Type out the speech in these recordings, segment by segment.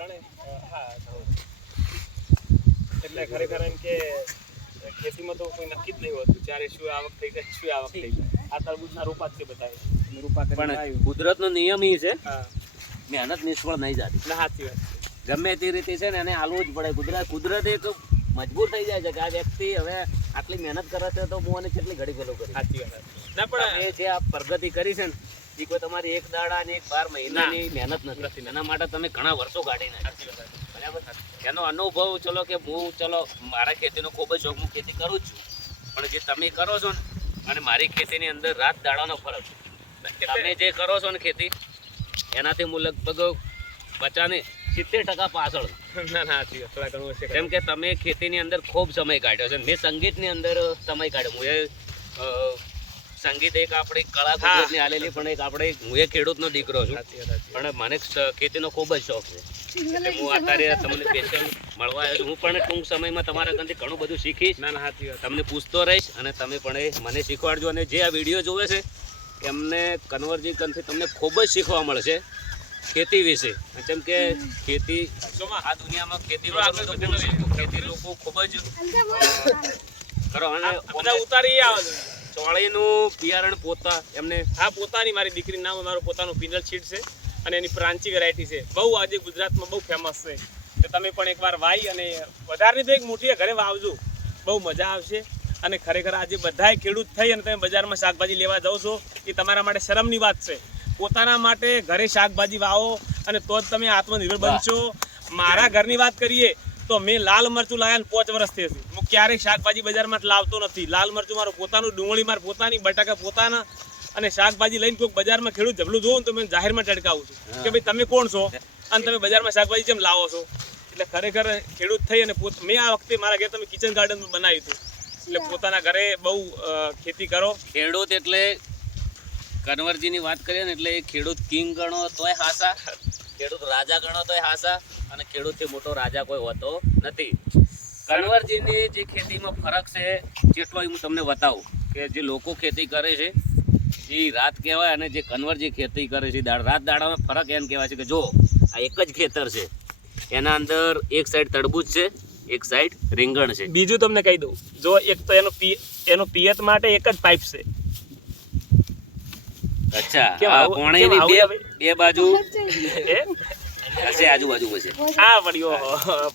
ત્રણે હા એટલે ખરેખર એમ કે ખેતીમાં તો કોઈ નક્કી જ નહીં હોતું. જ્યારે શું આવક થઈ જાય શું આવક થઈ જાય. આ તરબૂચના રોપા જ છે બધા રૂપા પણ. કુદરતનો નિયમ ઈ છે મહેનત નિષ્ફળ નહીં જતી. ના સાચી વાત ગમે તે રીતે છે ને એને આલવું જ પડે. કુદરત કુદરત એક મજબૂર થઈ જાય છે કે આ વ્યક્તિ હવે આટલી મહેનત કરે છે તો હું એને કેટલી ઘડી પેલો કરી સાચી વાત ના પણ એ જે આ પ્રગતિ કરી છે ને એ તમારી એક દાડા ને એક બાર મહિનાની મહેનત નથી. એના માટે તમે ઘણા વર્ષો કાઢી નાખ્યા. બરાબર એનો અનુભવ ચલો કે હું ચલો મારા ખેતીનો ખૂબ જ શોખ હું ખેતી કરું જ છું. પણ જે તમે કરો છો ને અને મારી ખેતીની અંદર રાત દાડાનો ફરક છે. તમે જે કરો છો ને ખેતી એનાથી હું લગભગ બચાને સિત્તેર ટકા પાછળ કેમ કે તમે ખેતીની અંદર ખૂબ સમય કાઢ્યો છે. મેં સંગીતની અંદર સમય કાઢ્યો. હું એ સંગીત એક આપણી કળા ગુજરાતની આલેલી પણ એક આપણે હું એ ખેડૂતનો દીકરો છું. પણ મને ખેતીનો ખૂબ જ શોખ છે. એટલે હું અત્યારે તમને સ્પેશિયલ મળવા આવ્યો છું. હું પણ ટૂંક સમયમાં તમારા ત્યાંથી ઘણું બધું શીખીશ. ના ના સાચી તમને પૂછતો રહીશ અને તમે પણ એ મને શીખવાડજો. અને જે આ વીડિયો જોવે છે એમને કન્વર્જી કંથી તમને ખૂબ જ શીખવા મળશે ખેતી વિશે. જેમ કે ખેતી આ દુનિયામાં ખેતી ખેતી લોકો ખૂબ જ કરો અને બધા ઉતારી આવે છે. ચોળીનું બિયારણ પોતા એમને આ પોતાની મારી દીકરી નામ મારું પોતાનું પિનલ સીડ છે અને એની પ્રાંચી વેરાયટી છે. બહુ આજે ગુજરાતમાં બહુ ફેમસ છે. તો તમે પણ એકવાર વાઈ અને વધારની તો એક મુઠ્ઠી ઘરે વાવજો. બહુ મજા આવશે. અને ખરેખર આજે બધાય ખેડૂત થઈ અને તમે બજારમાં શાકભાજી લેવા જાઓ છો એ તમારા માટે શરમની વાત છે. પોતાના માટે ઘરે શાકભાજી વાવો અને તો જ તમે આત્મનિર્ભર બનશો. મારા ઘરની વાત કરીએ તો મેં લાલ મરચું લાયા પાંચ વર્ષ થયા ક્યારેય શાકભાજી બજારમાં લાવતો નથી. લાલ મરચું મારું પોતાનું ડુંગળી મારું પોતાની બટાકા પોતાના અને શાકભાજી લઈને કોઈક બજારમાં ખેડૂત જબલું જોઉં તો મેં જાહેરમાં ટડકાવું છું કે ભાઈ તમે કોણ છો? અને તમે બજારમાં શાકભાજી કેમ લાવો છો? એટલે ખરેખર ખેડૂત થઈ અને પોત મેં આ વખતે મારા ઘરે તમે કિચન ગાર્ડન બનાવ્યું હતું. એટલે પોતાના ઘરે બહુ ખેતી કરો. ખેડૂત એટલે કન્વરજીની વાત કરીએ ને એટલે એ ખેડૂત કિંગ ગણો તોય હાસા ખેડૂત રાજા ગણો તોય હાસા અને ખેડૂતથી મોટો રાજા કોઈ હોતો નથી. કન્વરજીની જે ખેતીમાં ફરક છે જેટલો હું તમને બતાવું કે જે લોકો ખેતી કરે છે એ રાત કહેવાય અને જે કન્વરજી ખેતી કરે છે રાત દાડામાં ફરક એમ કહેવાય છે કે જો આ એક જ ખેતર છે. એના અંદર એક સાઈડ તરબૂચ છે એક સાઈડ રીંગણ છે. બીજું તમને કહી દઉં. જો એક તો એનો પી એનો પિયત માટે એક જ પાઇપ છે. અચ્છા બે બે બાજુ? આજુબાજુ હશે આ પડ્યો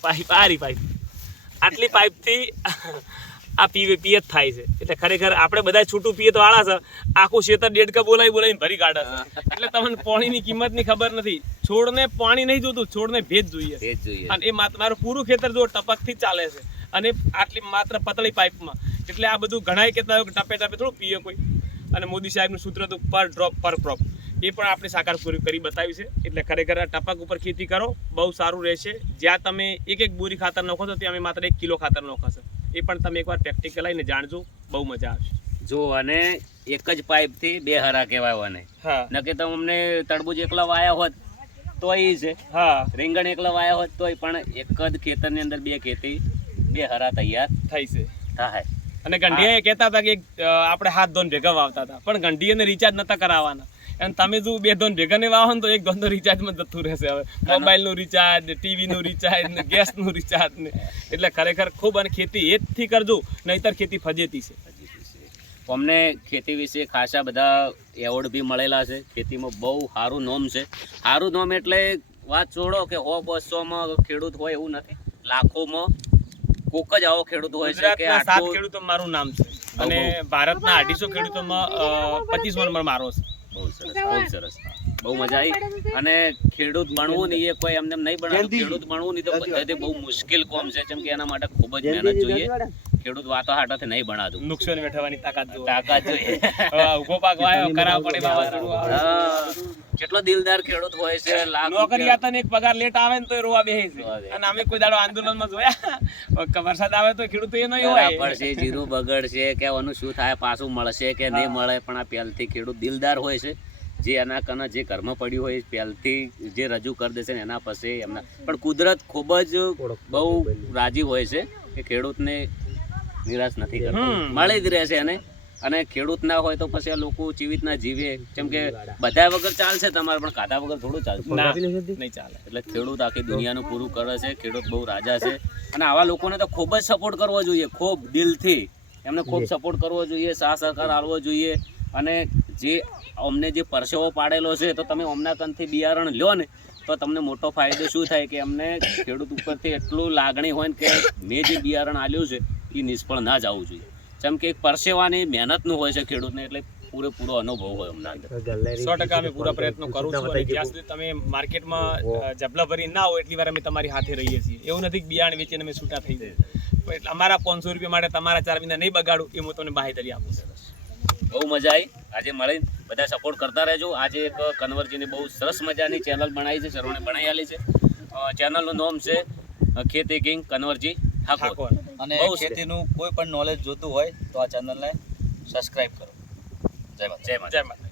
પાઇપ આરી પાઇપ. આટલી પાઇપથી આ પીવે જ થાય છે. એટલે ખરેખર આપણે બધા છૂટું પીએ તો વાળા છે. આખું ખેતર દેડકા બોલાવી બોલાવીને ભરી કાઢે છે. એટલે તમને પાણીની કિંમતની ખબર નથી. છોડને પાણી નહીં જોતું છોડને ભેજ જોઈએ. ભેજ જોઈએ. અને એ મારું પૂરું ખેતર જો ટપકથી ચાલે છે. અને આટલી માત્ર પતળી પાઇપમાં. એટલે આ બધું ઘણાય કહેતા હોય કે ટપે ટપે થોડું પીએ કોઈ. અને મોદી સાહેબનું સૂત્ર હતું પર ડ્રોપ પર ક્રોપ એ પણ આપણે સાકાર પૂરી કરી બતાવી છે. એટલે ખરેખર આ ટપક ઉપર ખેતી કરો બહુ સારું રહેશે. જ્યાં તમે એક એક બોરી ખાતર નાખો છો ત્યાં અમે માત્ર એક કિલો ખાતર નાખો એ પણ તમે એકવાર પ્રેક્ટિકલ આવીને જાણજો બહુ મજા આવશે. જો અને એક જ પાઇપથી બે હરા કહેવાય અને હા. નકે તો અમને તરબૂચ એકલા વાયા હોત તો એ છે. હા. રીંગણ એકલા વાયા હોત તોય પણ એક જ ખેતરની અંદર બે ખેતી બે હરા તૈયાર થઈ છે. થાય. અને ગંઢિયા એ કહેતા હતા કે આપણે હાથ ધોન ભેગા વાવતા હતા. પણ ગંઢિયાને રિચાર્જ નતા કરાવવાના. અને તમે જો બે ધોન ભેગા ને વાવો તો એક ધોન તો રિચાર્જમાં જતું રહેશે હવે. મોબાઈલનું રિચાર્જ ટીવીનું રિચાર્જ ને ગેસનું રિચાર્જ ને એટલે ખરેખર ખૂબ અને ખેતી હેતથી કરજો નહીતર ખેતી ફજેતી છે. અમને ખેતી વિશે ખાસા બધા એવોર્ડ બી મળેલા છે. ખેતીમાં બહુ સારું નોમ છે. સારું નોમ એટલે વાત છોડો કે હો બસોમાં ખેડૂત હોય એવું નથી. લાખોમાં કોક જ આવો ખેડૂત હોય છે કે સાત ખેડૂતો મારું નામ છે. અને ભારતના અઢીસો ખેડૂતોમાં પચીસ નંબર મારો છે. બહુ સરસ બહુ સરસ. બહુ મજા આવી. અને ખેડૂત ભણવું નહીં એ કોઈ એમને એમ નહીં બનાવતું. ખેડૂત ભણવું નહીં તો પદ્ધતિ બહુ મુશ્કેલ કોમ છે કેમ કે એના માટે ખૂબ જ મહેનત જોઈએ. ખેડૂત વાતો હાટાથી નહીં ભણાતું. નુકસાન વેઠવાની તાકાત જો તાકાત જોઈએ ઊભો પાક વાયો કરાવ પડે કેટલો દિલદાર ખેડૂત હોય છે લાખ નોકરી હતા ને એક પગાર લેટ આવે ને તો રોવા બેહે છે. અને અમે કોઈ દાડો આંદોલનમાં જોયા. વરસાદ આવે તો ખેડૂત એ નહીં હોય. છે જીરું બગડશે કે આનું શું થાય પાછું મળશે કે નહીં મળે પણ આ પહેલથી ખેડૂત દિલદાર હોય છે. જે એના કના જે કર્મ પડ્યું હોય પહેલથી જે રજૂ કરી દેશે ને એના પછી એમના પણ કુદરત ખૂબ જ બહુ રાજી હોય છે કે ખેડૂતને નિરાશ નથી કરતો. મળી જ રહેશે એને અને ખેડૂત ના હોય તો પછી આ લોકો જીવિત ના જીવે. કેમ કે બધા વગર ચાલશે તમારે પણ કાઢા વગર થોડું ચાલશે. નહીં ચાલે. એટલે ખેડૂત આખી દુનિયાનું પૂરું કરે છે ખેડૂત બહુ રાજા છે. અને આવા લોકોને તો ખૂબ જ સપોર્ટ કરવો જોઈએ ખૂબ દિલથી. એમને ખૂબ સપોર્ટ કરવો જોઈએ સાથ સહકાર આપવો જોઈએ. અને જે અમને જે પરસેવો પાડેલો છે તો તમે અમના કનથી બિયારણ લ્યો ને તો તમને મોટો ફાયદો શું થાય કે અમને ખેડૂત ઉપરથી એટલું લાગણી હોય ને કે મેં જે બિયારણ આલ્યું છે એ નિષ્ફળ ના જવું જોઈએ. જેમ કે એક પરસેવાની મહેનતનું હોય છે ખેડૂતને એટલે પૂરેપૂરો અનુભવ હોય અમને અંદર સો ટકા અમે પૂરા પ્રયત્નો કરું છું અને જ્યાં સુધી તમે માર્કેટમાં જબલા ભરી ના હોય એટલી વાર અમે તમારી હાથે રહીએ છીએ. એવું નથી કે બિયારણ વેચીને અમે છૂટા થઈ જાય એટલે અમારા પાંચસો રૂપિયા માટે તમારા ચાર મહિના નહીં બગાડું એ હું તમને માહિતી આપું બહુ મજા આવી. આજે મળી બધા સપોર્ટ કરતા રહેજો. આજે એક કન્વર્જીની બહુ સરસ મજાની ચેનલ બનાવી છે સરોણે બનાવી આલી છે ચેનલનું નામ છે ખેતી કિંગ કન્વરજી. ઠાકોર. અને ખેતીનું કોઈ પણ નોલેજ જોતું હોય તો આ ચેનલને સબસ્ક્રાઇબ કરો. જય માતા જય માતા